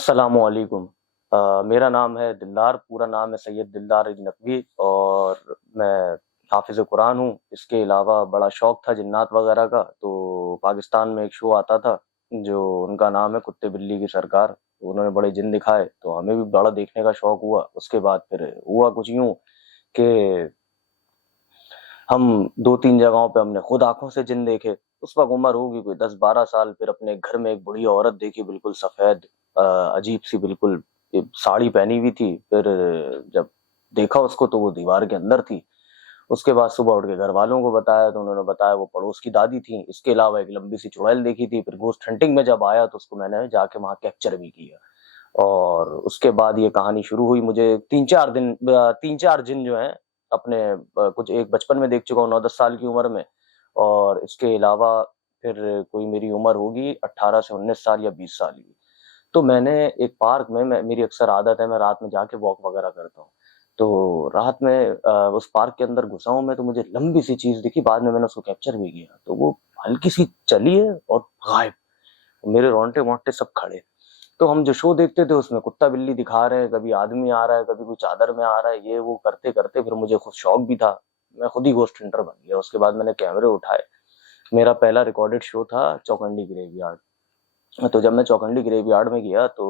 अस्सलामुअलैकुम। मेरा नाम है दिलदार, पूरा नाम है सैयद दिलदार नकवी और मैं हाफ़िज़ कुरान हूँ। इसके अलावा बड़ा शौक था जिन्नात वगैरह का, तो पाकिस्तान में एक शो आता था, जो उनका नाम है कुत्ते-बिल्ली की सरकार। उन्होंने बड़े जिन दिखाए, तो हमें भी बड़ा देखने का शौक हुआ। उसके बाद फिर हुआ कुछ यूँ कि हम 2-3 जगहों पे हमने खुद आँखों से जिन देखे। उस वक़्त उम्र होगी कोई 10-12 साल। फिर अपने घर में एक बूढ़ी औरत देखी, बिल्कुल सफ़ेद, अजीब-सी, बिल्कुल साड़ी पहनी हुई थी। फिर जब देखा उसको तो वो दीवार के अंदर थी। उसके बाद सुबह उठ के घरवालों को बताया तो उन्होंने बताया वो पड़ोस की दादी थी। इसके अलावा एक लंबी-सी चुड़ैल देखी थी। फिर घोस्ट हंटिंग में जब आया तो उसको मैंने जाके वहाँ कैप्चर भी किया। और उसके बाद ये कहानी शुरू हुई। मुझे 3-4 जिन जो हैं अपने कुछ एक बचपन में देख चुका हूँ 9-10 साल की उम्र में, और इसके अलावा फिर कोई मेरी उम्र होगी 18 से 19 साल या 20 साल की। तो मैंने एक पार्क में मैं मेरी अक्सर आदत है मैं रात में जाके वॉक वगैरह करता हूँ। तो रात में उस पार्क के अंदर घुसा हूँ मैं, तो मुझे लंबी-सी चीज़ दिखी। बाद में मैंने उसको कैप्चर भी किया। तो वो हल्की-सी चली है और गायब। मेरे रोंगटे-वोंगटे सब खड़े। तो हम जो शो देखते थे उसमें कुत्ता-बिल्ली दिखा रहे हैं, कभी आदमी आ रहा है, कभी कोई चादर में आ रहा है, ये वो करते-करते फिर मुझे खुद शौक भी था। मैं खुद ही घोस्ट हंटर बन गया। उसके बाद मैंने कैमरे उठाए। मेरा पहला रिकॉर्डेड शो था चौखंडी ग्रेवयार्ड। तो जब मैं चौखंडी ग्रेवयार्ड में गया तो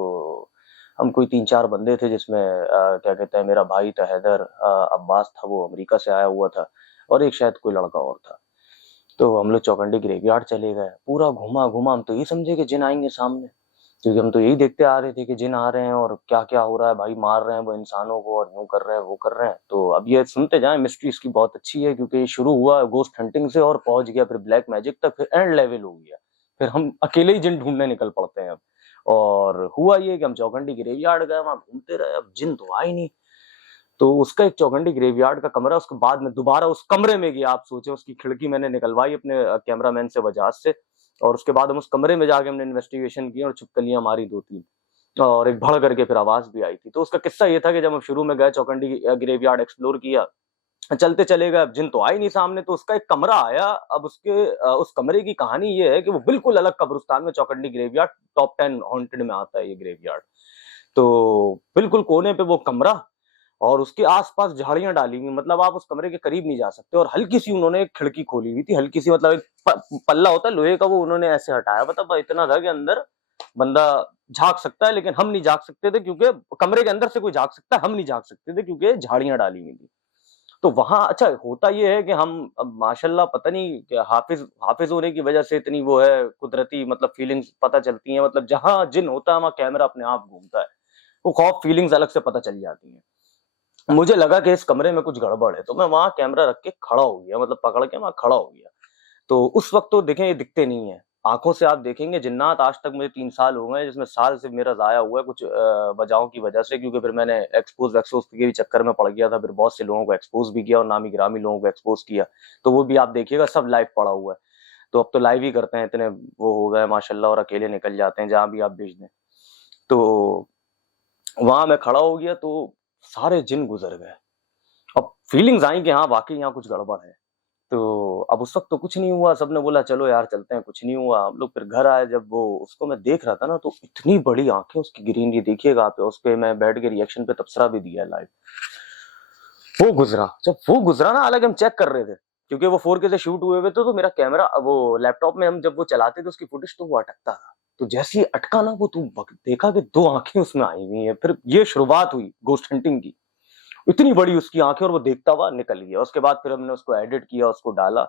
हम कोई 3-4 बंदे थे, जिसमें क्या कहते हैं, मेरा भाई था हैदर, अब्बास था, वो अमेरिका से आया हुआ था, और एक शायद कोई लड़का और था। तो हम लोग चौखंडी ग्रेवयार्ड चले गए। पूरा घुमा-घुमा, हम तो ये समझे कि जिन आएँगे सामने। क्योंकि हम तो यही देखते आ रहे थे कि जिन आ रहे हैं और क्या-क्या हो रहा है, भाई मार रहे हैं वो इंसानों को और यूँ कर रहे हैं, वो कर रहे हैं। तो अब ये सुनते जाएँ, मिस्ट्री इसकी बहुत अच्छी है, क्योंकि ये शुरू हुआ घोस्ट हंटिंग से और पहुँच गया फिर ब्लैक मैजिक तक, फिर एंड लेवल हो गया। फिर हम अकेले ही जिन ढूँढने निकल पड़ते हैं अब। और हुआ ये कि हम चौखंडी ग्रेवयार्ड गए, वहाँ घूमते रहे, अब जिन तो आ ही नहीं। तो उसका एक चौखंडी ग्रेवयार्ड का कमरा, उसके बाद में दोबारा उस कमरे में गया। आप सोचें, उसकी खिड़की मैंने निकलवाई अपने कैमरामैन से वजाज से, और उसके बाद हम उस कमरे में जाके हमने इन्वेस्टिगेशन की और छिपकलियाँ मारी 2-3, और एक भड़ करके फिर आवाज़ भी आई थी। तो उसका किस्सा ये था कि जब हम शुरू में गए चौखंडी ग्रेवयार्ड एक्सप्लोर किया, चलते चले गए, अब जिन तो आ ही नहीं सामने, तो उसका एक कमरा आया। अब उस कमरे की कहानी ये है कि वो बिल्कुल अलग कब्रिस्तान में, चौखंडी ग्रेवयार्ड टॉप 10 हॉन्टेड में आता है ये ग्रेवयार्ड। तो बिल्कुल कोने पे वो कमरा, और उसके आस-पास झाड़ियाँ डाली हुई, मतलब आप उस कमरे के करीब नहीं जा सकते। और हल्की-सी उन्होंने एक खिड़की खोली हुई थी, हल्की-सी, मतलब एक पल्ला होता है लोहे का, वो उन्होंने ऐसे हटाया। मतलब इतना था कि अंदर बंदा झाँक सकता है, लेकिन हम नहीं झाँक सकते थे, क्योंकि कमरे के अंदर से कोई झाँक सकता है, हम नहीं झाँक सकते थे, क्योंकि झाड़ियाँ डाली हुई थी। तो वहाँ अच्छा होता ये है कि हम अब माशाल्लाह पता नहीं क्या हाफ़िज़ हाफ़िज़ होने की वजह से इतनी वो है कुदरती, मतलब फीलिंग्स पता चलती हैं, मतलब जहाँ जिन होता है वहाँ कैमरा अपने आप घूमता है। वो खौफ़ फीलिंग्स अलग से पता चल जाती हैं। मुझे लगा कि इस कमरे में कुछ गड़बड़ है, तो मैं वहाँ कैमरा रख के खड़ा हो गया, मतलब पकड़ के वहाँ खड़ा हो गया। तो उस वक़्त तो देखें ये दिखते नहीं हैं, आँखों से आप देखेंगे जिन्नात। आज तक मुझे 3 साल हो गए हैं, जिसमें साल सिर्फ़ मेरा ज़ाया हुआ है कुछ वजहों की वजह से, क्योंकि फिर मैंने एक्सपोज़-वैक्सपोज़ के भी चक्कर में पड़ गया था, फिर बहुत से लोगों को एक्सपोज़ भी किया और नामी-गिरामी लोगों को एक्सपोज़ किया। तो वो भी आप देखिएगा, सब लाइव पड़ा हुआ है। तो अब तो लाइव ही करते हैं, इतने वो हो गए हैं माशाल्लाह, और अकेले निकल जाते हैं जहाँ भी आप भेज दें। तो वहाँ मैं खड़ा हो गया, तो सारे जिन गुज़र गए। अब फीलिंग्स आई कि हाँ, वाक़ई यहाँ कुछ गड़बड़ है। तो अब उस वक़्त तो कुछ नहीं हुआ, सबने बोला चलो यार चलते हैं, कुछ नहीं हुआ। हम लोग फिर घर आए, जब वो उसको मैं देख रहा था ना, तो इतनी बड़ी आँखें उसकी ग्रीनरी देखिएगा आप, उसपे मैं बैठ के रिएक्शन पे तबसरा भी दिया है लाइव। वो गुज़रा, जब वो गुज़रा ना, हालाँकि हम चेक कर रहे थे, क्योंकि वो 4K से शूट हुए हुए थे, तो मेरा कैमरा वो लैपटॉप में हम जब वो चलाते थे उसकी फुटेज, तो वो अटकता था। तो जैसे ही अटका ना वो, तो देखा कि 2 आँखें उसमें आई हुई हैं। फिर ये शुरुआत हुई घोस्ट हंटिंग की। इतनी बड़ी उसकी आँखें, और वो देखता हुआ निकल गया। उसके बाद फिर हमने उसको एडिट किया, उसको डाला।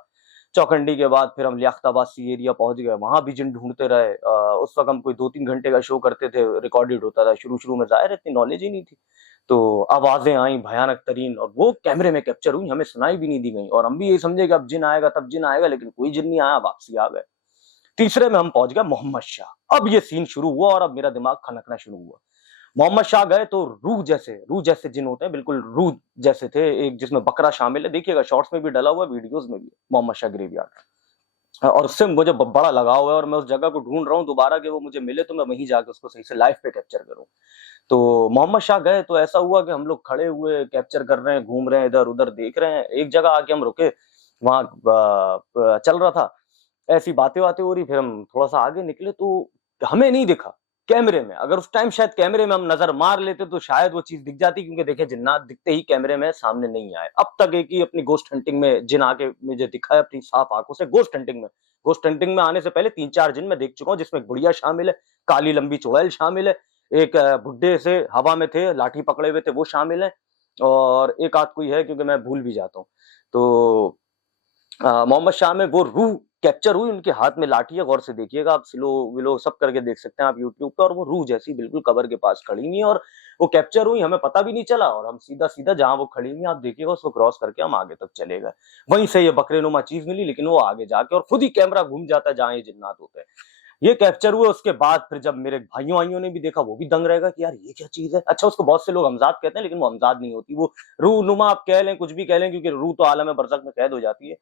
चौखंडी के बाद फिर हम लियाकताबाद सी एरिया पहुँच गए, वहाँ भी जिन ढूँढते रहे। उस वक़्त हम कोई 2-3 घंटे का शो करते थे, रिकॉर्डेड होता था। शुरू-शुरू में ज़ाहिर है इतनी नॉलेज ही नहीं थी। तो आवाज़ें आईं भयानक तरीन, और वो कैमरे में कैप्चर हुई, हमें सुनाई भी नहीं दी गईं, और हम भी यही समझे कि अब जिन आएगा तब जिन आएगा, लेकिन कोई जिन नहीं आया, वापसी आ गए। तीसरे में हम पहुँच गए मोहम्मद शाह। अब ये सीन शुरू हुआ और अब मेरा दिमाग खनकना शुरू हुआ। मोहम्मद शाह गए तो रूह जैसे जिन होते हैं, बिल्कुल रूह जैसे थे, एक जिसमें बकरा शामिल है, देखिएगा शॉर्ट्स में भी डला हुआ है, वीडियोज़ में भी है, मोहम्मद शाह ग्रेवयार्ड। और उससे मुझे ब बड़ा लगाव है, और मैं उस जगह को ढूँढ रहा हूँ दोबारा कि वो मुझे मिले, तो मैं वहीं जाके उसको सही से लाइव पे कैप्चर करूँ। तो मोहम्मद शाह गए तो ऐसा हुआ कि हम लोग खड़े हुए, कैप्चर कर रहे हैं, घूम रहे हैं, इधर-उधर देख रहे हैं। एक जगह आके हम रुके, वहाँ चल रहा था, ऐसी बातें-वातें हो रही, फिर हम थोड़ा-सा आगे निकले तो हमें नहीं दिखा। कैमरे में, अगर उस टाइम शायद कैमरे में हम नज़र मार लेते तो शायद वो चीज़ दिख जाती, क्योंकि देखिए जिन्नात दिखते ही कैमरे में सामने नहीं आए। अब तक एक ही अपनी गोस्ट हंटिंग में जिन आके मुझे दिखा है अपनी साफ आँखों से गोस्ट हंटिंग में। गोस्ट हंटिंग में आने से पहले 3-4 जिन मैं देख चुका हूँ, जिसमें एक बुढ़िया शामिल है, काली लंबी चुड़ैल शामिल है, एक बुड्ढे से हवा में थे, लाठी पकड़े हुए थे वो शामिल है, और एक आध कोई है क्योंकि मैं भूल भी जाता हूँ। तो मोहम्मद शाह में वो रूह कैप्चर हुई, उनके हाथ में लाठी है, गौर से देखिएगा आप, स्लो-विलो सब करके देख सकते हैं आप यूट्यूब पे, और वो रूह जैसी बिल्कुल कब्र के पास खड़ी हुई है, और वो कैप्चर हुई, हमें पता भी नहीं चला, और हम सीधा-सीधा जहाँ वो खड़ी हुई हैं, आप देखिएगा उसको क्रॉस करके हम आगे तक चले गए। वहीं से ये बकरे-नुमा चीज़ मिली, लेकिन वो आगे जाके और खुद ही कैमरा घूम जाता है जहाँ ये जिन्नात होते हैं। ये कैप्चर हुए, उसके बाद फिर जब मेरे भाइयों-वाइयों ने भी देखा, वो भी दंग रह गए कि यार ये क्या चीज़ है? अच्छा, उसको बहुत से लोग हमज़ाद कहते हैं, लेकिन वो हमज़ाद नहीं होती, वो रूह-नुमा आप कह लें, कुछ भी कह लें, क्योंकि रूह तो आलम बरज़ख में कैद हो जाती है।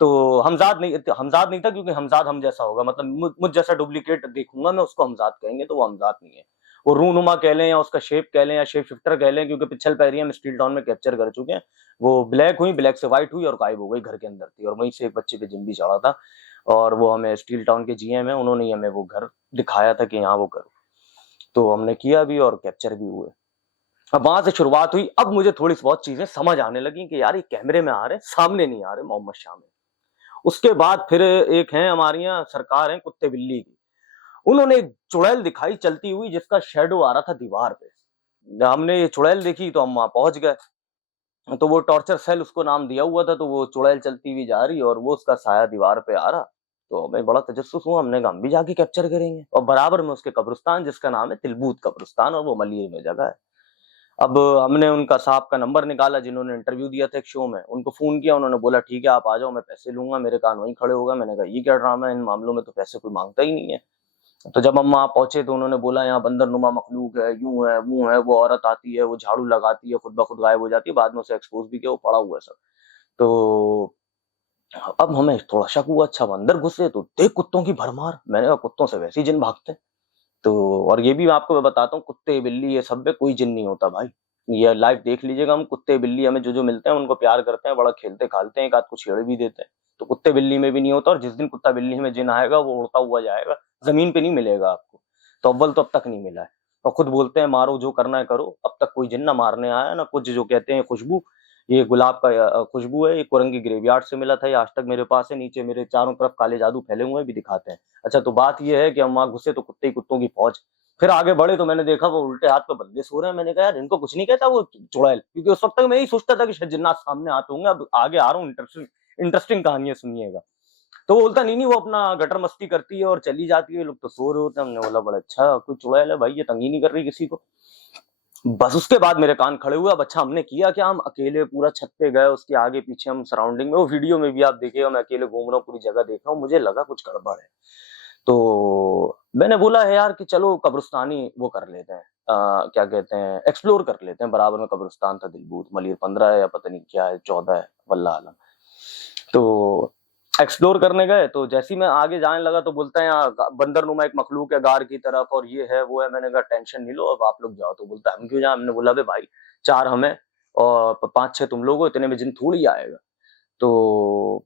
तो हमज़ाद नहीं था, क्योंकि हमज़ाद हम जैसा होगा, मतलब मुझ जैसा डुप्लीकेट देखूँगा मैं उसको हमज़ाद कहेंगे, तो वो हमज़ाद नहीं है। वो रूनुमा कह लें या उसका शेप कह लें या शेप शिफ्टर कह लें, क्योंकि पिछल पैरी हम स्टील टाउन में कैप्चर कर चुके हैं। वो ब्लैक हुई, ब्लैक से व्हाइट हुई और गायब हो गई, घर के अंदर थी, और वहीं से एक बच्चे पे जिन भी चढ़ा था, और वो हमें स्टील टाउन के जीएम हैं, उन्होंने ही हमें वो घर दिखाया था कि यहाँ वो करो। तो हमने किया भी और कैप्चर भी हुए। अब वहाँ से शुरुआत हुई, अब मुझे थोड़ी सी बहुत चीज़ें समझ आने लगी कि यार ये कैमरे में आ रहे हैं, सामने नहीं आ रहे मोहम्मद शाह में। उसके बाद फिर एक हैं हमारी यहाँ सरकार है कुत्ते-बिल्ली की। उन्होंने एक चुड़ैल दिखाई चलती हुई, जिसका शैडो आ रहा था दीवार पे। हमने ये चुड़ैल देखी तो हम वहाँ पहुँच गए। तो वो टॉर्चर सेल उसको नाम दिया हुआ था, तो वो चुड़ैल चलती हुई जा रही, और वो उसका साया दीवार पे आ रहा। तो हमें बड़ा तजस्सुस हुआ, हमने कहा हम भी जाके कैप्चर करेंगे, और बराबर में उसके कब्रिस्तान, जिसका नाम है तिलबूत कब्रिस्तान, और वो मलिर में जगह है। अब हमने उनका साहब का नंबर निकाला जिन्होंने इंटरव्यू दिया था एक शो में, उनको फ़ोन किया, उन्होंने बोला ठीक है आप आ जाओ, मैं पैसे लूँगा, मेरे कान वहीं खड़े हो गए। मैंने कहा ये क्या ड्रामा है, इन मामलों में तो पैसे कोई माँगता ही नहीं है। तो जब हम वहाँ पहुँचे तो उन्होंने बोला यहाँ बंदरनुमा मखलूक है, यूँ है, वो है, वो औरत आती है, वो झाड़ू लगाती है, खुद ब खुद गायब हो जाती है, बाद में उसे एक्सपोज़ भी किया, वो पड़ा हुआ है सब। तो अब हमें थोड़ा शक हुआ, अच्छा अब अंदर घुसे तो देख कुत्तों की भरमार, मैंने कहा कुत्तों से वैसे ही जिन भागते हैं। तो और ये भी आपको मैं बताता हूँ, कुत्ते, बिल्ली ये सब में कोई जिन नहीं होता भाई। ये लाइव देख लीजिएगा, हम कुत्ते, बिल्ली हमें जो-जो मिलते हैं उनको प्यार करते हैं, बड़ा खेलते-खालते हैं, एक आध को छेड़ भी देते हैं। तो कुत्ते, बिल्ली में भी नहीं होता, और जिस दिन कुत्ता, बिल्ली में जिन आएगा वो उड़ता हुआ जाएगा, ज़मीन पे नहीं मिलेगा आपको। तो अव्वल तो अब तक नहीं मिला है। और खुद बोलते हैं मारो जो करना है करो, अब तक कोई जिन ना मारने आया, ना कुछ जो कहते हैं खुशबू, ये गुलाब का खुशबू है, ये कुरंगी ग्रेवयार्ड से मिला था, ये आज तक मेरे पास है, नीचे मेरे चारों तरफ काले जादू फैले हुए हैं, भी दिखाते हैं। अच्छा, तो बात ये है कि हम वहाँ घुसे तो कुत्ते ही कुत्तों की फौज। फिर आगे बढ़े तो मैंने देखा वो उल्टे हाथ पे बंदे सो रहे हैं। मैंने कहा यार इनको कुछ नहीं कहता वो चुड़ैल, क्योंकि उस वक़्त तक मैं यही सोचता था कि शायद जिन्नात सामने आते होंगे। अब आगे आ रहा हूँ, इंटरेस्टिंग इंटरेस्टिंग कहानी है, सुनिएगा। तो वो बोलता नहीं, वो अपना गटर मस्ती करती है और चली जाती है, लोग तो सो रहे होते हैं। हमने बोला बड़ा अच्छा कोई चुड़ैल है भाई, ये तंग ही नहीं कर रही किसी को। बस उसके बाद मेरे कान खड़े हुए। अब अच्छा हमने किया क्या, हम अकेले पूरा छत पे गए, उसके आगे पीछे हम सराउंडिंग में, वो वीडियो में भी आप देखिएगा, मैं अकेले घूम रहा हूँ, पूरी जगह देख रहा हूँ, मुझे लगा कुछ गड़बड़ है। तो मैंने बोला है यार कि चलो कब्रिस्तानी वो कर लेते हैं, क्या कहते हैं, एक्सप्लोर कर लेते हैं। बराबर में कब्रिस्तान था दिलबूत, मलिर 15 है या पता नहीं क्या है, 14 है, वल्लाह आलम। तो एक्सप्लोर करने गए, तो जैसे ही मैं आगे जाने लगा तो बोलता है यहाँ बंदरनुमा एक मखलूक है गार की तरफ, और ये है वो है। मैंने कहा टेंशन नहीं लो, अब आप लोग जाओ। तो बोलता है हम क्यों जाए? हमने बोला बे भाई 4 हम हैं और 5-6 तुम लोग हो, इतने में जिन थोड़ी आएगा। तो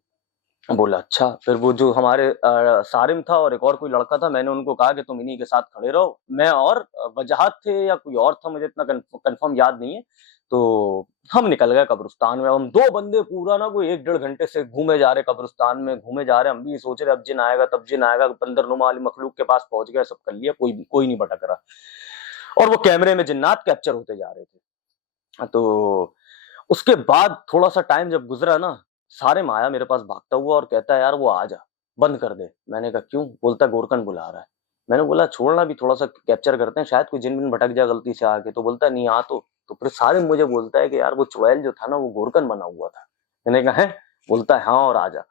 बोला अच्छा। फिर वो जो हमारे सारिम था और एक और कोई लड़का था, मैंने उनको कहा कि तुम इन्हीं के साथ खड़े रहो। मैं और वजहत थे या कोई और था, मुझे इतना कंफर्म याद नहीं है। तो हम निकल गए कब्रिस्तान में। हम 2 बंदे पूरा ना कोई 1 डेढ़ घंटे से घूमे जा रहे कब्रिस्तान में, घूमे जा रहे। हम भी ये सोच रहे अब जिन आएगा तब जिन आएगा। बंदरनुमा वाली मखलूक के पास पहुंच गए, सब कर लिया, कोई नहीं भटक रहा। और वो कैमरे में जिन्नात कैप्चर होते जा रहे थे। तो उसके बाद थोड़ा-सा टाइम जब गुज़रा ना, सारिम आया मेरे पास भागता हुआ और कहता है, "यार वो आ जा, बंद कर दे।" मैंने कहा, "क्यों?" बोलता है, "गोरकन बुला रहा है।" मैंने बोला, "छोड़ ना, अभी थोड़ा-सा कैप्चर करते हैं, शायद कोई जिन-विन भटक जाए गलती से आके।" तो बोलता है, "नहीं, आ तो।" तो फिर सारिम मुझे बोलता है कि, "यार वो चुड़ैल जो था ना, वो गोरकन बना हुआ था।" मैंने कहा, "हैं?" बोलता है, "हाँ, और आ जा।"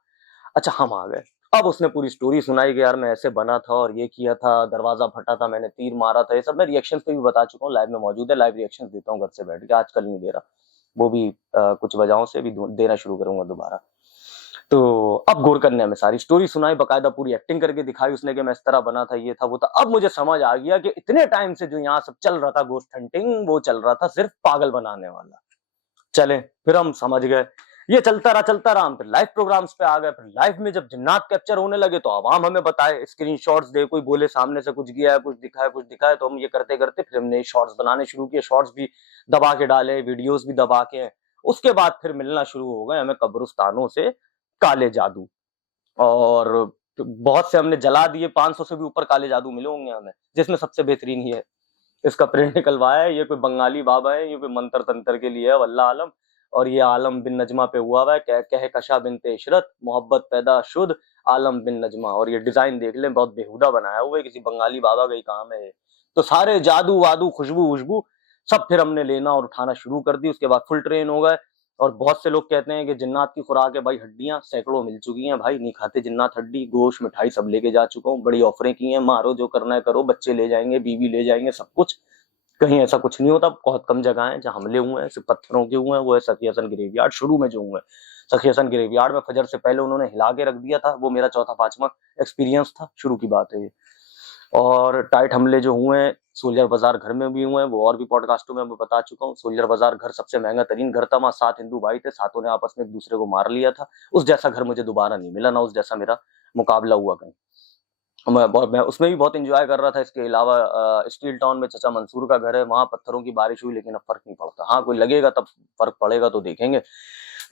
अच्छा, हम आ गए। अब उसने पूरी स्टोरी सुनाई कि यार मैं ऐसे बना था और ये किया था, दरवाज़ा फटा था, मैंने तीर मारा था। ये सब मैं रिएक्शंस पे भी बता चुका हूँ, लाइव में मौजूद है, लाइव रिएक्शंस देता हूँ घर से बैठ के, आजकल नहीं दे रहा। वो भी कुछ वजहों से अभी देना शुरू करूँगा दोबारा। तो अब गोरकन ने हमें सारी स्टोरी सुनाई, बाकायदा पूरी एक्टिंग करके दिखाई उसने कि मैं इस तरह बना था, ये था, वो था। अब मुझे समझ आ गया कि इतने टाइम से जो यहाँ सब चल रहा था गोस्ट हंटिंग, वो चल रहा था सिर्फ पागल बनाने वाला। चले, फिर हम समझ गए। ये चलता रहा, हम फिर लाइव प्रोग्राम्स पे आ गए। फिर लाइव में जब जिन्नात कैप्चर होने लगे तो आवाम हमें बताए, स्क्रीनशॉट्स दे, कोई बोले सामने से कुछ गया है, कुछ दिखा है, तो हम ये करते-करते फिर हमने शॉर्ट्स बनाने शुरू किए, शॉर्ट्स भी दबा के डाले, वीडियोस भी दबा के। उसके बाद फिर मिलना शुरू हो गए हमें कब्रिस्तानों से काले जादू, और बहुत से हमने जला दिए, 500 से भी ऊपर काले जादू मिले होंगे हमें, जिसमें सबसे बेहतरीन ये है, इसका प्रिंट निकलवाया है, ये कोई बंगाली बाबा है, ये कोई मंत्र तंत्र के लिए है, वल्लाह आलम। और ये आलम बिन नजमा पे हुआ हुआ है, कह कशा बिनते इशरत, मोहब्बत पैदा शुद्ध, आलम बिन नजमा। और ये डिजाइन देख लें, बहुत बेहुदा बनाया हुआ है, किसी बंगाली बाबा का ही काम है ये। तो सारे जादू वादू खुशबू वुशबू सब फिर हमने लेना और उठाना शुरू कर दी। उसके बाद फुल ट्रेन हो गए। और बहुत से लोग कहते हैं कि जिन्नात की खुराक है भाई, हड्डियां सैकड़ों मिल चुकी हैं भाई, नहीं खाते जिन्नात हड्डी, गोश्त मिठाई सब लेके जा चुका हूँ, बड़ी ऑफरें की हैं, मारो जो करना है करो, बच्चे ले जाएंगे, बीवी ले जाएंगे, सब कुछ। कहीं ऐसा कुछ नहीं होता, बहुत कम जगह है जहाँ हमले हुए हैं, सिर्फ पत्थरों के हुए हैं, वो है सखी हसन ग्रेवयार्ड शुरू में जो हुए हैं। सखी हसन ग्रेवयार्ड में फजर से पहले उन्होंने हिला के रख दिया था, वो मेरा चौथा पांचवा एक्सपीरियंस था, शुरू की बात है ये। और टाइट हमले जो हुए हैं सोल्जर बाजार घर में भी हुए हैं, वो और भी पॉडकास्टों में मैं बता चुका हूँ। सोल्जर बाजार घर सबसे महंगा तरीन घर था, वहां 7 हिंदू भाई थे, सातों ने आपस में एक दूसरे को मार लिया था। उस जैसा घर मुझे दोबारा नहीं मिला, ना उस जैसा मेरा मुकाबला हुआ कहीं। मैं उसमें भी बहुत एंजॉय कर रहा था। इसके अलावा स्टील टाउन में चचा मंसूर का घर है, वहां पत्थरों की बारिश हुई लेकिन अब फर्क नहीं पड़ता। हाँ, कोई लगेगा तब फर्क पड़ेगा तो देखेंगे।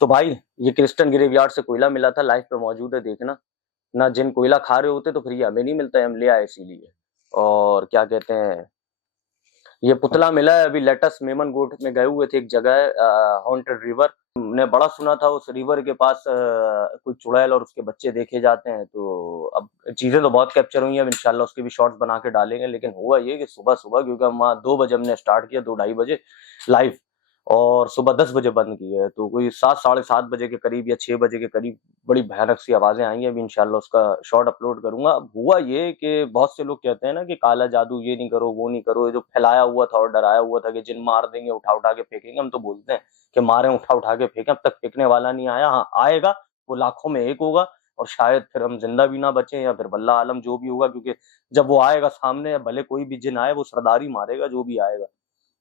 तो भाई ये क्रिस्टन ग्रेवयार्ड से कोयला मिला था, लाइफ पे मौजूद है, देखना ना। जिन कोयला खा रहे होते तो फिर ये हमें नहीं मिलता है, हम ले आए इसीलिए। और क्या कहते हैं, ये पुतला मिला है अभी लेटेस्ट, मेमन गोट में गए हुए थे, एक जगह है हॉन्टेड रिवर। ने बड़ा सुना था उस रिवर के पास कोई चुड़ैल और उसके बच्चे देखे जाते हैं। तो अब चीजें तो बहुत कैप्चर हुई हैं, इंशाल्लाह उसके भी शॉर्ट्स बना के डालेंगे। लेकिन हुआ ये कि सुबह सुबह, क्योंकि हम वहाँ 2 बजे हमने स्टार्ट किया, 2 ढाई बजे लाइव, और सुबह 10 बजे बंद किया है। तो कोई 7 साढ़े 7 बजे के करीब या 6 बजे के करीब बड़ी भयानक सी आवाजें आई हैं। अभी इंशाल्लाह उसका शॉर्ट अपलोड करूंगा। अब हुआ ये कि बहुत से लोग कहते हैं ना कि काला जादू ये नहीं करो, वो नहीं करो, ये जो फैलाया हुआ था और डराया हुआ था कि जिन मार देंगे, उठा उठा के फेंकेंगे। हम तो बोलते हैं कि मारे उठा उठा के फेंके, अब तक फेंकने वाला नहीं आया। हाँ आएगा, वो लाखों में एक होगा, और शायद फिर हम जिंदा भी ना बचे, या फिर वल्लाह आलम जो भी होगा। क्योंकि जब वो आएगा सामने, भले कोई भी जिन आए, वो सरदार ही मारेगा जो भी आएगा।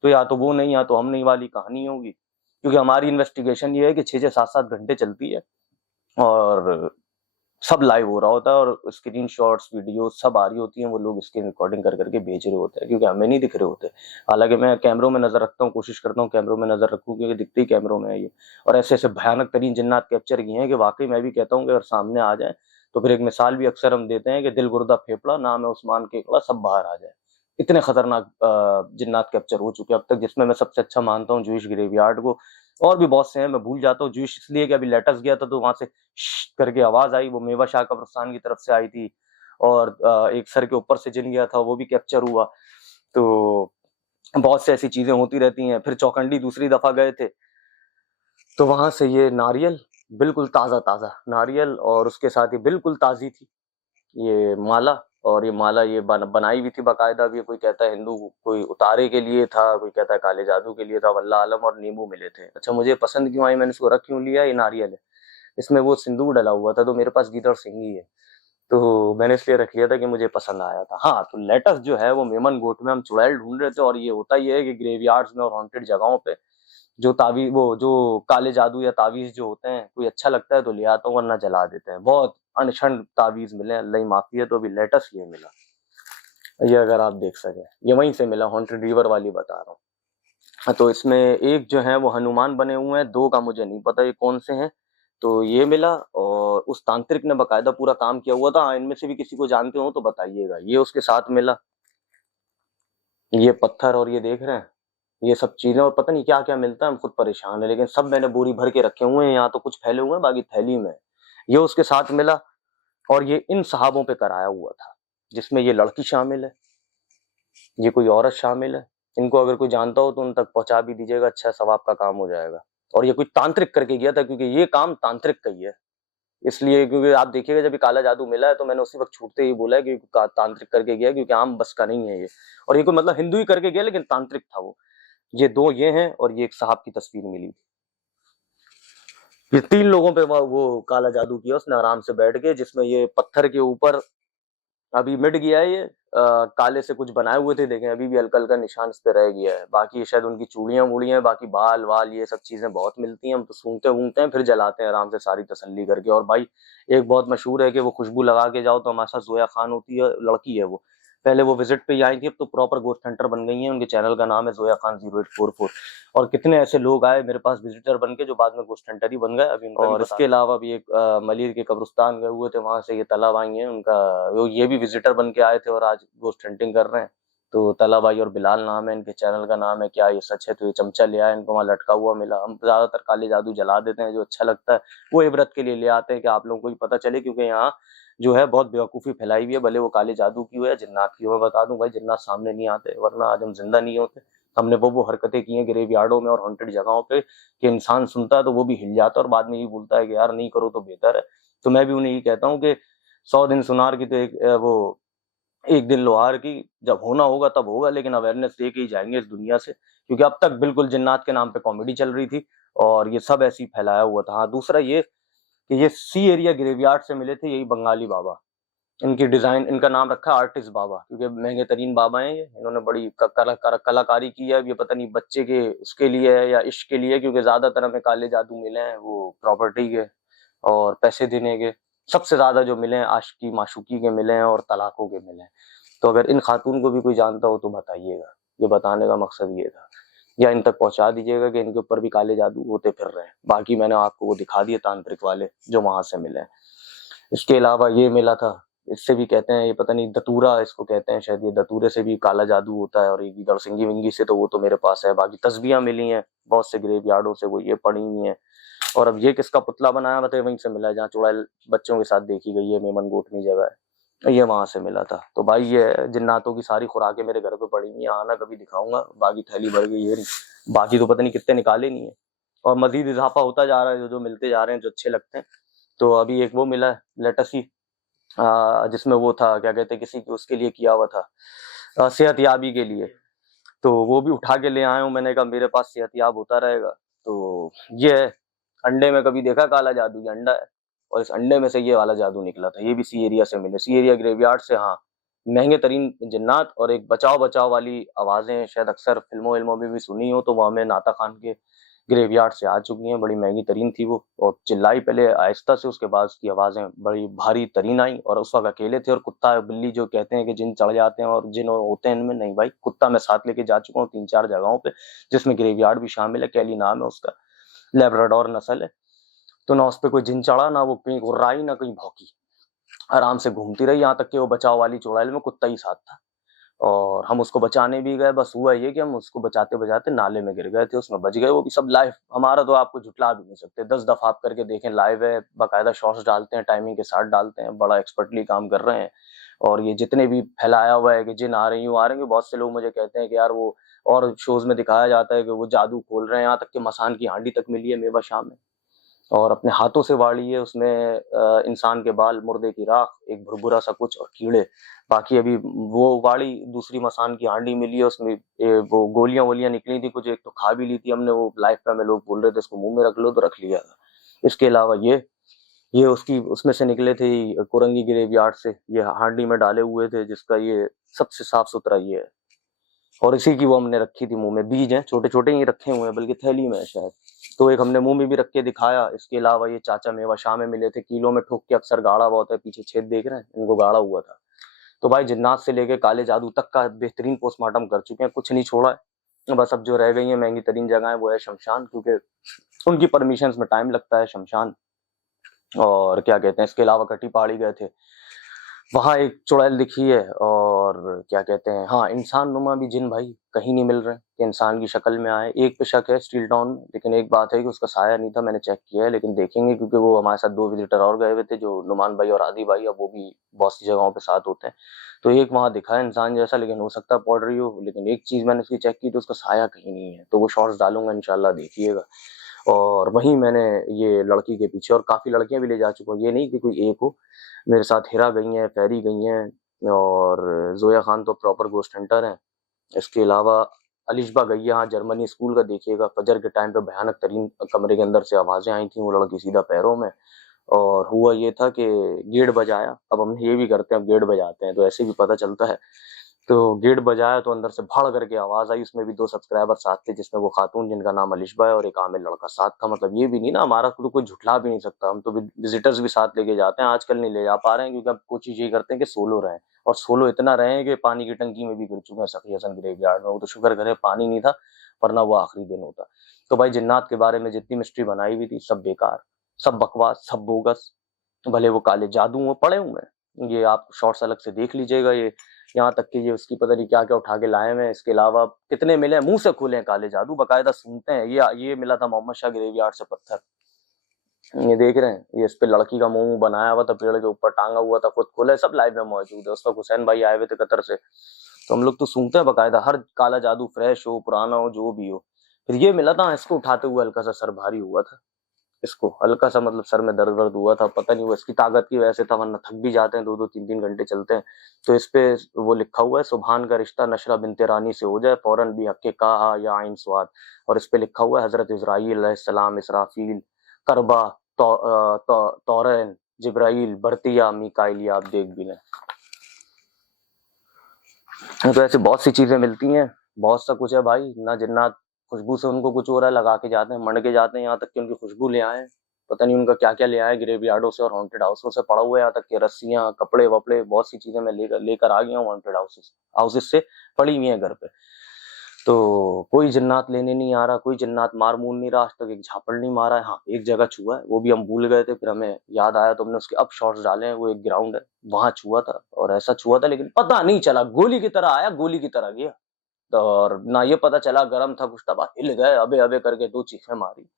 तो या तो वो नहीं, या तो हम नहीं वाली कहानी होगी। क्योंकि हमारी इन्वेस्टिगेशन ये है कि 6 से 7 घंटे चलती है, और सब लाइव हो रहा होता है, और स्क्रीन शॉट्स वीडियो सब आ रही होती हैं, वो लोग इसकी रिकॉर्डिंग कर करके भेज रहे होते हैं, क्योंकि हमें नहीं दिख रहे होते। हालांकि मैं कैमरों में नजर रखता हूँ, कोशिश करता हूँ कैमरों में नजर रखूँ, क्योंकि दिखते ही कैमरों में है ये। और ऐसे ऐसे भयानक तरीन जिन्नात कैप्चर किए हैं कि वाकई मैं भी कहता हूँ कि अगर सामने आ जाए तो फिर एक मिसाल भी अक्सर हम देते हैं कि दिल गुर्दा फेफड़ा नाम है उस्मान केकड़ा, सब बाहर आ जाए। इतने खतरनाक जिन्नात कैप्चर हो चुके हैं अब तक, जिसमें मैं सबसे अच्छा मानता हूँ जूश ग्रेवयार्ड को। और भी बहुत से हैं, मैं भूल जाता हूँ। जूश इसलिए कि अभी लेटेस्ट गया था तो वहां से करके आवाज आई, वो मेवा शाह कब्रिस्तान की तरफ से आई थी। और एक सर के ऊपर से जिन गया था, वो भी कैप्चर हुआ। तो बहुत से ऐसी चीजें होती रहती हैं। फिर चौकंडी दूसरी दफा गए थे, तो वहां से ये नारियल, बिल्कुल ताजा ताजा नारियल, और उसके साथ ही बिल्कुल ताजी थी ये माला। और ये माला ये बनाई हुई थी बाकायदा भी। कोई कहता है हिंदू, कोई उतारे के लिए था, कोई कहता है काले जादू के लिए था, वल्लाह आलम। और नींबू मिले थे। अच्छा, मुझे पसंद क्यों आई, मैंने इसको रख क्यों लिया, ये नारियल है, इसमें वो सिंदूर डला हुआ था, तो मेरे पास गीदड़ सिंह ही है, तो मैंने इसलिए रख लिया था कि मुझे पसंद आया था। हाँ, तो लेटेस्ट जो है वो मेमन गोट में हम चुड़ैल ढूंढ रहे थे। और ये होता ही है कि ग्रेवयार्ड्स में और हॉन्टेड जगहों पे जो तावीज, वो जो काले जादू या तावीज जो होते हैं, कोई अच्छा लगता है तो ले आता हूँ, वरना जला देते हैं। बहुत अनछंड तावीज मिले, अल्लाह ही माफी है। तो अभी लेटेस्ट ये मिला, ये अगर आप देख सके, ये वहीं से मिला, हॉन्टेड रिवर वाली बता रहा हूँ। तो इसमें एक जो है वो हनुमान बने हुए हैं, 2 का मुझे नहीं पता ये कौन से हैं। तो ये मिला, और उस तांत्रिक ने बकायदा पूरा काम किया हुआ था। हाँ, इनमें से भी किसी को जानते हो तो बताइएगा। ये उसके साथ मिला, ये पत्थर, और ये देख रहे हैं ये सब चीजें, और पता नहीं क्या क्या मिलता है, हम खुद परेशान है। लेकिन सब मैंने बोरी भर के रखे हुए हैं, यहाँ तो कुछ फैले हुए हैं, बाकी थैली में है। ये उसके साथ मिला, और ये इन साहबों पे कराया हुआ था, जिसमें ये लड़की शामिल है, ये कोई औरत शामिल है। इनको अगर कोई जानता हो तो उन तक पहुंचा भी दीजिएगा, अच्छा सवाब का काम हो जाएगा। और ये कोई तांत्रिक करके गया था, क्योंकि ये काम तांत्रिक का ही है, इसलिए। क्योंकि आप देखिएगा जब ये काला जादू मिला है तो मैंने उसी वक्त छूटते ही बोला है कि तांत्रिक करके गया, क्योंकि आम बस का नहीं है ये। और ये कोई मतलब हिंदू ही करके गया, लेकिन तांत्रिक था वो। ये 2 ये हैं, और ये एक साहब की तस्वीर मिली। ये 3 लोगों पे वो काला जादू किया उसने आराम से बैठ के, जिसमें ये पत्थर के ऊपर अभी मिट गया है ये, काले से कुछ बनाए हुए थे, देखें अभी भी हल्का-हल्का निशान इस पे रह गया है। बाकी शायद उनकी चूड़ियाँ-वूड़ियाँ, बाकी बाल-वाल ये सब चीज़ें बहुत मिलती हैं, हम तो सूंघते-वूंघते हैं, फिर जलाते हैं आराम से सारी तसल्ली करके। और भाई एक बहुत मशहूर है कि वो खुशबू लगा के जाओ तो हमारे साथ ज़ोया खान होती है, लड़की है वो। पहले वो विज़िट पे ही आई थी, अब तो प्रॉपर गोश्त हंटर बन गई हैं, उनके चैनल का नाम है ज़ोया खान 0844। और कितने ऐसे लोग आए मेरे पास विज़िटर बन के जो बाद में गोश्त हंटर ही बन गए, अभी उनका और इसके अलावा भी एक मलिर के कब्रिस्तान गए हुए थे, वहाँ से ये तलब आई हैं, उनका वो ये भी विज़िटर बन के आए थे और आज गोश्त हंटिंग कर रहे हैं। तो तला भाई और बिलाल नाम है इनके, चैनल का नाम है। क्या ये सच है? तो ये चमचा ले आए, इनको वहाँ लटका हुआ मिला। हम ज़्यादातर काले जादू जला देते हैं, जो अच्छा लगता है वो इबरत के लिए ले आते हैं कि आप लोगों को भी पता चले, क्योंकि यहाँ जो है बहुत बेवकूफ़ी फैलाई हुई है, भले वो काले जादू की हो या जिन्नात की हो। मैं बता दूं भाई, जिन्नात सामने नहीं आते, वरना आज हम जिंदा नहीं होते। हमने वो हरकतें की हैं ग्रेवयार्डों में और हॉन्टेड जगहों पे कि इंसान सुनता है तो वो भी हिल जाता है और बाद में ये बोलता है कि यार नहीं करो तो बेहतर है। तो मैं भी उन्हें यही कहता हूँ कि 100 दिन सुनार की तो एक दिन लोहार की, जब होना होगा तब होगा, लेकिन अवेयरनेस लेके ही जाएंगे इस दुनिया से, क्योंकि अब तक बिल्कुल जिन्नात के नाम पे कॉमेडी चल रही थी और ये सब ऐसे ही फैलाया हुआ था। हाँ, दूसरा ये कि ये सी एरिया ग्रेवयार्ड से मिले थे, यही बंगाली बाबा। इनकी डिजाइन, इनका नाम रखा आर्टिस्ट बाबा, क्योंकि महंगे तरीन बाबा हैं ये। इन्होंने बड़ी कलाकारी की है। अब ये पता नहीं बच्चे के उसके लिए है या इश्क के लिए, क्योंकि ज्यादातर हमें काले जादू मिले हैं वो प्रॉपर्टी के और पैसे देने के। सबसे ज्यादा जो मिले हैं आशिकी माशूकी के मिले हैं और तलाकों के मिले हैं। तो अगर इन खातून को भी कोई जानता हो तो बताइएगा, ये बताने का मकसद ये था। या इन तक पहुंचा दीजिएगा कि इनके ऊपर भी काले जादू होते फिर रहे हैं। बाकी मैंने आपको वो दिखा दिए तांत्रिक वाले जो वहां से मिले हैं। इसके अलावा ये मिला था, इससे भी कहते हैं, ये पता नहीं दतूरा इसको कहते हैं शायद, ये दतूरे से भी काला जादू होता है। और ये दरसिंगी विंगी से तो वो तो मेरे पास है। बाकी तस्बीहां मिली हैं बहुत से ग्रेवयार्डों से, वो ये पड़ी हुई हैं। और अब ये किसका पुतला बनाया बताइए, वहीं से मिला है जहाँ चुड़ैल बच्चों के साथ देखी गई है, मेमन गोठनी जगह है, ये वहां से मिला था। तो भाई ये जिन्नातों की सारी खुराकें मेरे घर पे पड़ी हुई हैं, आना कभी दिखाऊंगा। बाकी थैली भर गई है, बाकी तो पता नहीं कितने निकाले नहीं है। और मजीद इजाफा होता जा रहा है, जो जो मिलते जा रहे हैं जो अच्छे लगते हैं। तो अभी एक वो मिला है लेटेसी, जिसमें वो था क्या कहते हैं, किसी की उसके लिए किया हुआ था, सेहतयाबी के लिए। तो वो भी उठा के ले आया हूँ, मैंने कहा मेरे पास सेहतयाब होता रहेगा। तो ये है, अंडे में कभी देखा काला जादू? ये अंडा है और इस अंडे में से ये वाला जादू निकला था। ये भी सी एरिया से मिले, सी एरिया ग्रेवयार्ड से। हाँ, महंगे तरीन जिन्नात और एक बचाव बचाव वाली आवाजें शायद अक्सर फिल्मों विल्मों में भी सुनी हो, तो वो हमें नाता खान के ग्रेवयार्ड से आ चुकी हैं। बड़ी महंगी तरीन थी वो, और चिल्लाई पहले आहिस्ता से, उसके बाद उसकी आवाजें बड़ी भारी तरीन आई। और उस वक्त अकेले थे, और कुत्ता बिल्ली जो कहते हैं कि जिन चढ़ जाते हैं और जिन होते हैं इनमें, नहीं भाई, कुत्ता मैं साथ लेके जा चुका हूँ 3-4 जगहों पे, जिसमें ग्रेवयार्ड भी शामिल है। कैली नाम है उसका, लेब्राडोर नस्ल है। तो ना उस पर कोई जिन चढ़ा, ना वो कहीं गुर्राई, ना कहीं भौंकी, आराम से घूमती रही, यहाँ तक कि वो बचाव वाली चुड़ैल में कुत्ता ही साथ था। और हम उसको बचाने भी गए, बस हुआ ये कि हम उसको बचाते बचाते नाले में गिर गए थे, उसमें बच गए। वो भी सब लाइव, हमारा तो आपको झुटला भी नहीं सकते। 10 दफा आप करके देखें, लाइव है, बाकायदा शॉर्ट्स डालते हैं, टाइमिंग के साथ डालते हैं, बड़ा एक्सपर्टली काम कर रहे हैं। और ये जितने भी फैलाया हुआ है कि जिन आ रही हूँ आ रहे हैं, बहुत से लोग मुझे कहते हैं कि यार वो और शोज में दिखाया जाता है कि वो जादू खोल रहे हैं, यहाँ तक कि मसान की हांडी तक मिली है मेवा शाह में, और अपने हाथों से वाड़ी है। उसमें इंसान के बाल, मुर्दे की राख, एक भुरभुरा सा कुछ और कीड़े। बाकी अभी वो वाड़ी दूसरी मसान की हांडी मिली है, उसमें वो गोलियां वोलियां निकली थी कुछ, एक तो खा भी ली थी हमने। वो लाइफ में हमें लोग बोल रहे थे इसको मुंह में रख लो, तो रख लिया था। इसके अलावा ये उसकी उसमें से निकले थे कुरंगी ग्रेवयार्ड से, ये हांडी में डाले हुए थे, जिसका ये सबसे साफ सुथरा ये है। और इसी की वो हमने रखी थी मुंह में, बीज हैं छोटे छोटे ही रखे हुए हैं, बल्कि थैली में है शायद। तो एक हमने मुंह में भी रख के दिखाया। इसके अलावा ये चाचा मेवा शाह में मिले थे, कीलों में ठोक के, अक्सर गाढ़ा बहुत है, पीछे छेद देख रहे हैं, इनको गाढ़ा हुआ था। तो भाई जिन्नात से लेके काले जादू तक का बेहतरीन पोस्टमार्टम कर चुके हैं, कुछ नहीं छोड़ा है। बस अब जो रह गई है महंगी तरीन जगह वो है शमशान, क्योंकि उनकी परमिशन में टाइम लगता है शमशान। और क्या कहते हैं, इसके अलावा कटी पहाड़ी गए थे, वहां एक चुड़ैल दिखी है। और क्या कहते हैं, हाँ, इंसान नुमा भी जिन भाई कहीं नहीं मिल रहे कि इंसान की शक्ल में आए। एक पे शक है स्टील टाउन में, लेकिन एक बात है कि उसका साया नहीं था, मैंने चेक किया है, लेकिन देखेंगे, क्योंकि वो हमारे साथ 2 विजिटर और गए हुए थे, जो नुमान भाई और आदि भाई, अब वो भी बहुत सी जगहों पे साथ होते हैं। तो एक वहां दिखा है इंसान जैसा, लेकिन हो सकता है पड़ रही हो। लेकिन एक चीज मैंने उसकी चेक की तो उसका साया कहीं नहीं है, तो वो शॉर्ट्स डालूंगा इंशाल्लाह, देखिएगा। और वहीं मैंने ये लड़की के पीछे और काफी लड़कियां भी ले जा चुका हूँ, ये नहीं कि कोई एक हो। मेरे साथ हिरा गई हैं, फेरी गई हैं, और जोया खान तो प्रॉपर गोस्ट हंटर हैं। इसके अलावा अलिशबा गई है, हाँ, जर्मनी स्कूल का देखिएगा, फजर के टाइम पे भयानक तरीन कमरे के अंदर से आवाजें आई थी, वो लड़की सीधा पैरों में। और हुआ ये था कि गेट बजाया, अब हम ये भी करते हैं, अब गेट बजाते हैं तो ऐसे भी पता चलता है। तो गेट बजाया तो अंदर से भड़ करके आवाज आई, उसमें भी 2 सब्सक्राइबर साथ थे, जिसमें वो खातून जिनका नाम अलिशबा है और एक आमिर लड़का साथ था। मतलब ये भी नहीं ना, हमारा तो कोई झुठला भी नहीं सकता, हम तो विजिटर्स भी साथ लेके जाते हैं। आजकल नहीं ले जा पा रहे हैं क्योंकि अब कोशिश ये करते हैं कि सोलो रहें, और सोलो इतना रहे कि पानी की टंकी में भी गिर चुके हैं सखी हसन ग्रेवयार्ड में। वो तो शुक्र करे पानी नहीं था, वरना वो आखिरी दिन होता। तो भाई जिन्नात के बारे में जितनी मिस्ट्री बनाई हुई थी सब बेकार, सब बकवास, सब बोगस। भले वो काले जादू वो पड़े हुए हैं, ये आप शॉर्ट्स अलग से देख लीजिएगा। ये यहाँ तक कि ये उसकी पता नहीं क्या क्या उठा के लाए हुए हैं। इसके अलावा कितने मिले हैं, मुंह से खुले हैं काले जादू, बकायदा सुनते हैं। ये मिला था मोहम्मद शाह ग्रेवयार्ड से पत्थर, ये देख रहे हैं, ये इस पे लड़की का मुंह बनाया हुआ था, पेड़ के ऊपर टांगा हुआ था, खुद खोला है, सब लाइव में मौजूद है। उस वक्त हुसैन भाई आए हुए थे कतर से, तो हम लोग तो सुनते हैं बकायदा, हर काला जादू फ्रेश हो पुराना हो जो भी हो। फिर ये मिला था, इसको उठाते हुए हल्का सा सर भारी हुआ था, इसको हल्का सा मतलब सर में दर्द वर्द हुआ था, पता नहीं वो इसकी ताकत की वजह से था, वरना थक भी जाते हैं, 2-2 3-3 घंटे चलते हैं। तो इस पे वो लिखा हुआ है, सुभान का रिश्ता नशरा बिनते रानी से हो जाए फौरन भी हक कहा या आइन स्वाद। और इस पे लिखा हुआ है हजरत इजराइल अलैहिस्सलाम, इसराफील, करबा, तौरैन, जिब्राइल, बर्तिया, मीकाइल, ये आप देख भी लें। तो ऐसे बहुत सी चीजें मिलती हैं, बहुत सा कुछ है भाई। ना जिन्नात खुशबू से उनको कुछ हो रहा है, लगा के जाते हैं, मंड के जाते हैं, यहाँ तक कि उनकी खुशबू ले आए। पता नहीं उनका क्या क्या ले आए, ग्रेवयार्डों से और हॉन्टेड हाउसों से पड़ा हुआ है, यहाँ तक कि रस्सियां, कपड़े वपड़े, बहुत सी चीजें मैं लेकर आ गया हूँ हॉन्टेड हाउसेस हाउसेस से, पड़ी हुई है घर पे। तो कोई जिन्नात लेने नहीं आ रहा, कोई जिन्नात मार मूल नहीं रहा, आज तक एक झापड़ नहीं मारा है। हाँ एक जगह छुआ है, वो भी हम भूल गए थे, फिर हमें याद आया तो हमने उसके अब शॉट्स डाले हैं। वो एक ग्राउंड है, वहां छुआ था, और ऐसा छुआ था लेकिन पता नहीं चला, गोली की तरह आया, गोली की तरह गया। और ना ये पता चला गर्म था कुछ, तब हिल गए, अबे अबे करके 2 चीखें मारी।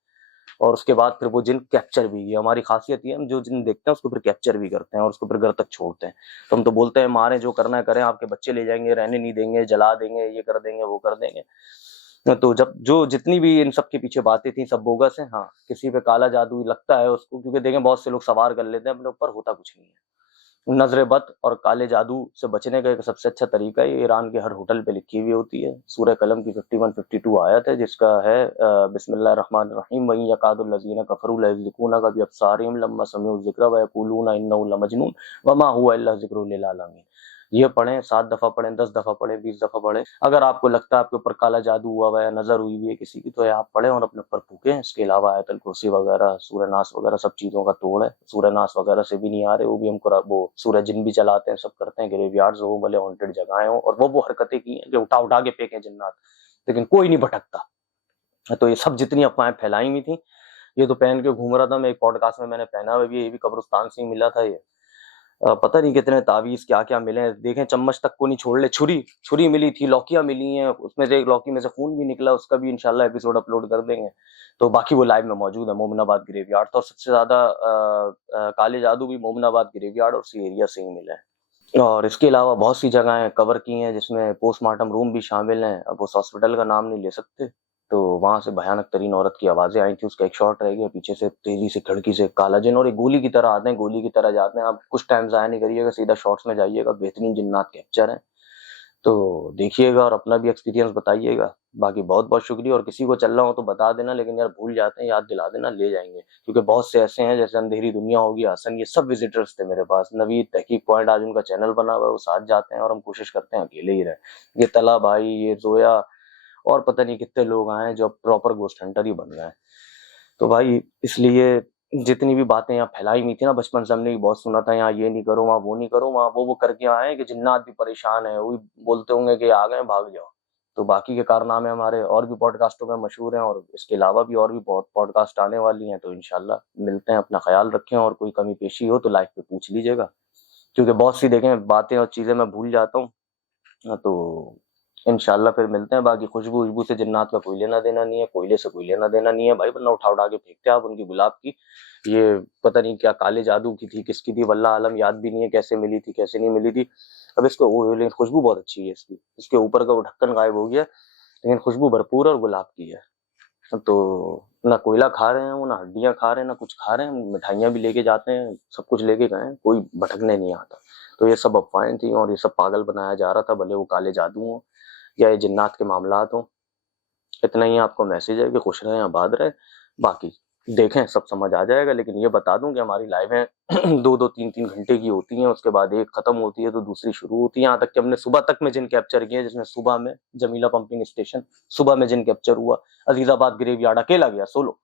और उसके बाद फिर वो जिन कैप्चर भी किया। हमारी खासियत ये है, हम जो जिन देखते हैं उसको फिर कैप्चर भी करते हैं और उसको फिर घर तक छोड़ते हैं। तो हम तो बोलते हैं मारें, जो करना है करें, आपके बच्चे ले जाएंगे, रहने नहीं देंगे, जला देंगे, ये कर देंगे, वो कर देंगे। तो जब जो जितनी भी इन सब के पीछे बातें थी सब बोगस हैं। हाँ किसी पे काला जादू लगता है उसको, क्योंकि देखें बहुत से लोग सवार कर लेते हैं अपने ऊपर, होता कुछ नहीं है। नजर बद और काले जादू से बचने का एक सबसे अच्छा तरीका ये ईरान के हर होटल पे लिखी हुई होती है, सूरह कलम की 51-52 आयत है, जिसका है बिस्मिल्लाह रहमान रहीम, वही यकादुल लजीना कफरू लयज़लिकूना का बिअब्सारिहिम लम्मा समिउ ज़िक्र व यक़ूलूना इन्नहु लमजनून वमा हुवा इल्ला ज़िक्रुल लिल आलमीन। ये पढ़ें, 7 दफा पढ़ें, 10 दफा पढ़ें, 20 दफा पढ़ें। अगर आपको लगता है आपके ऊपर काला जादू हुआ हुआ है, नजर हुई हुई है किसी की, तो ये आप पढ़ें और अपने ऊपर फूकें। इसके अलावा आयतल कुर्सी वगैरह, सूरह नास वगैरह सब चीजों का तोड़ है। सूरह नास वगैरह से भी नहीं आ रहे, वो भी हम वो सूरह जिन भी चलाते हैं, सब करते हैं, ग्रेवयार्ड्स हो भले हॉन्टेड जगहें हो, और वो हरकतें की हैं कि उठा उठा के फेंके जिन्नात, लेकिन कोई नहीं भटकता। तो ये सब जितनी अफवाहें फैलाई हुई थी, ये तो पहन के घूम रहा था मैं, एक पॉडकास्ट में मैंने पहना हुआ भी, ये भी कब्रिस्तान से ही मिला था ये। पता नहीं कितने तावीज क्या क्या मिले हैं, देखें चम्मच तक को नहीं छोड़ ले। छुरी छुरी मिली थी, लौकियां मिली हैं, उसमें से एक लौकी में से खून भी निकला, उसका भी इंशाल्लाह एपिसोड अपलोड कर देंगे। तो बाकी वो लाइव में मौजूद है मोमिनाबाद ग्रेवयार्ड, तो सबसे ज्यादा काले जादू भी मोमिनाबाद ग्रेवयार्ड और उसी एरिया से ही मिले हैं। और इसके अलावा बहुत सी जगहें कवर की हैं, जिसमें पोस्टमार्टम रूम भी शामिल हैं। अब उस हॉस्पिटल का नाम नहीं ले सकते। तो वहां से भयानक तरीन औरत की आवाजें आई थी, उसका एक शॉट रह गया, पीछे से तेजी से खिड़की से काला जिन, और एक गोली की तरह आते हैं, गोली की तरह जाते हैं। आप कुछ टाइम जाया नहीं करिएगा, सीधा शॉट्स में जाइएगा, बेहतरीन जिन्नात कैप्चर है। तो देखिएगा और अपना भी एक्सपीरियंस बताइएगा। बाकी बहुत बहुत शुक्रिया, और किसी को चल रहा हो तो बता देना, लेकिन यार भूल जाते हैं, याद दिला देना, ले जाएंगे। क्योंकि बहुत से ऐसे हैं, जैसे अंधेरी दुनिया होगी, हसन, ये सब विजिटर्स थे मेरे पास। नवीद, तहकीक पॉइंट, आज उनका चैनल बना हुआ है, वो साथ जाते हैं, और हम कोशिश करते हैं अकेले ही रहे। ये तला भाई, ये जोया, और पता नहीं कितने लोग आए हैं जो प्रॉपर गोस्ट हंटर ही बन गए हैं। तो भाई इसलिए जितनी भी बातें यहाँ फैलाई हुई थी ना, बचपन से हमने भी बहुत सुना था, यहाँ ये नहीं करो, वहाँ वो नहीं करो, वहाँ वो करके आए कि जिन्नात भी परेशान है, वो बोलते होंगे कि आ गए भाग जाओ। तो बाकी के कारनामे हमारे और भी पॉडकास्टों में मशहूर हैं, और इसके अलावा भी और भी बहुत पॉडकास्ट आने वाली हैं। तो इंशाल्लाह मिलते हैं, अपना ख्याल रखें, और कोई कमी पेशी हो तो लाइव पे पूछ लीजिएगा, क्योंकि बहुत सी देखें बातें और चीजें मैं भूल जाता हूँ। तो इंशाल्लाह फिर मिलते हैं। बाकी खुशबू वशबू से जिन्नात का कोई लेना देना नहीं है, कोयले से कोई लेना देना नहीं है भाई, वरना उठा उठा के फेंकते आप उनकी गुलाब की। ये पता नहीं क्या काले जादू की थी, किसकी थी, वल्लाह आलम, याद भी नहीं है कैसे मिली थी, कैसे नहीं मिली थी। अब इसको वो, लेकिन खुशबू बहुत अच्छी है इसकी, इसके ऊपर का वो ढक्कन गायब हो गया, लेकिन खुशबू भरपूर और गुलाब की है। तो ना कोयला खा रहे हैं वो, ना हड्डियां खा रहे हैं, ना कुछ खा रहे हैं, मिठाइयां भी लेके जाते हैं, सब कुछ लेके गए हैं, कोई भटकने नहीं आता। तो ये सब अफवाहें थी, और ये सब पागल बनाया जा रहा था, भले वो काले जादू हो या ये जिन्नात के मामलात हो। इतना ही आपको मैसेज है कि खुश रहें, आबाद रहे। बाकी देखें सब समझ आ जाएगा। लेकिन ये बता दूं कि हमारी लाइवें 2-2 3-3 घंटे की होती हैं, उसके बाद एक खत्म होती है तो दूसरी शुरू होती है। यहाँ तक कि हमने सुबह तक में जिन कैप्चर किए, जिसमें सुबह में जमीला पंपिंग स्टेशन सुबह में जिन कैप्चर हुआ, अजीजाबाद ग्रेवयार्ड अकेला गया सोलो,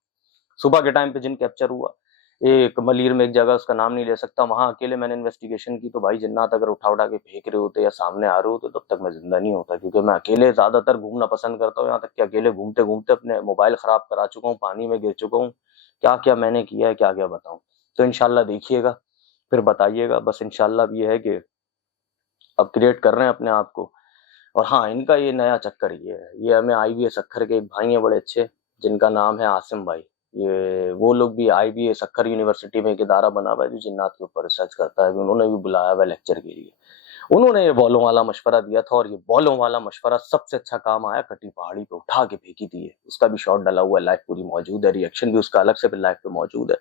सुबह के टाइम पे जिन कैप्चर हुआ, एक मलीर में एक जगह उसका नाम नहीं ले सकता, वहां अकेले मैंने इन्वेस्टिगेशन की। तो भाई जिन्नात अगर उठा उठा के फेंक रहे होते या सामने आ रहे होते तब तक मैं जिंदा नहीं होता, क्योंकि मैं अकेले ज्यादातर घूमना पसंद करता हूँ। यहाँ तक कि अकेले घूमते घूमते अपने मोबाइल खराब करा चुका हूँ, पानी में गिर चुका हूँ, क्या क्या मैंने किया है क्या क्या बताऊं। तो इंशाल्लाह देखिएगा फिर बताइएगा। बस इंशाल्लाह ये है कि अपग्रेड कर रहे हैं अपने आप को। और हाँ, इनका ये नया चक्कर ये है, ये हमें आईबीएस अक्खर के एक भाई हैं बड़े अच्छे, जिनका नाम है आसिम भाई। ये वो लोग भी आईबीएस अक्खर यूनिवर्सिटी में एक इदारा बना हुआ है जो जिन्नात के ऊपर रिसर्च करता है, उन्होंने भी बुलाया हुआ लेक्चर के लिए। उन्होंने ये बॉलों वाला मशवरा दिया था, और ये बॉलों वाला मशवरा सबसे अच्छा काम आया। कटी पहाड़ी पे उठा के फेंकी थी, उसका भी शॉट डाला हुआ है, लाइव पूरी मौजूद है, रिएक्शन भी उसका अलग से फिर लाइव पे मौजूद है।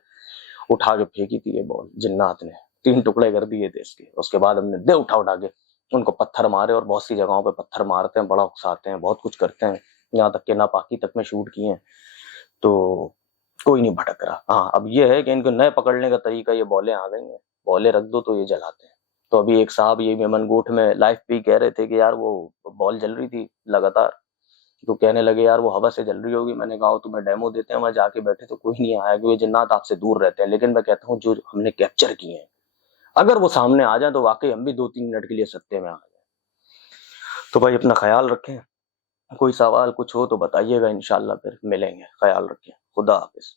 उठा के फेंकी थी ये बॉल जिन्नात ने, 3 टुकड़े कर दिए थे इसके। उसके बाद हमने दे उठा उठा के उनको पत्थर मारे, और बहुत सी जगहों पे पत्थर मारते हैं, बड़ा उकसाते हैं, बहुत कुछ करते हैं, यहाँ तक कि नापाकी तक में शूट किए हैं। तो कोई नहीं भटक रहा। हाँ, अब ये है कि इनको नए पकड़ने का तरीका, ये बॉलें आ गई हैं, बॉलें रख दो तो ये जलाते हैं। तो अभी एक साहब ये मेमन गोठ में लाइव पे कह रहे थे कि यार वो बॉल जल रही थी लगातार, तो कहने लगे यार वो हवा से जल रही होगी। मैंने कहा तुम्हें डेमो देते हैं। वहां जाके बैठे तो कोई नहीं आया, क्योंकि जिन्नात आपसे दूर रहते हैं। लेकिन मैं कहता हूँ जो हमने कैप्चर किए हैं, अगर वो सामने आ जाए तो वाकई हम भी 2-3 मिनट के लिए सत्ते में आ जाए। तो भाई अपना ख्याल रखें, कोई सवाल कुछ हो तो बताइएगा, इंशाल्लाह फिर मिलेंगे। ख्याल रखें, खुदा हाफिज।